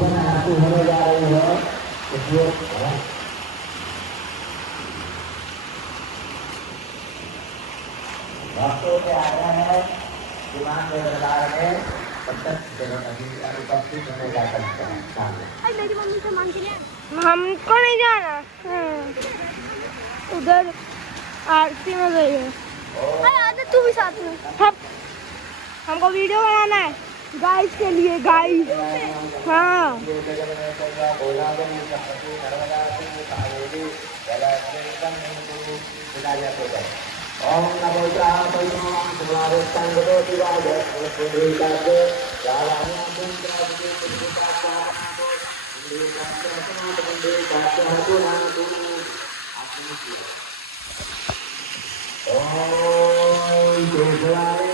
होने जा रही है उपयोग भक्तों के आग्रह है विमान सरकार में प्रत्यक्ष उपस्थित होने का सामने। मेरी मम्मी से मांग के लिया हमको नहीं जाना। उधर आरती में गई है। अरे तू भी साथ में। हमको वीडियो बनाना है गाइस के लिए गाइस। हाँ ओम नमो बुद्धाय ओम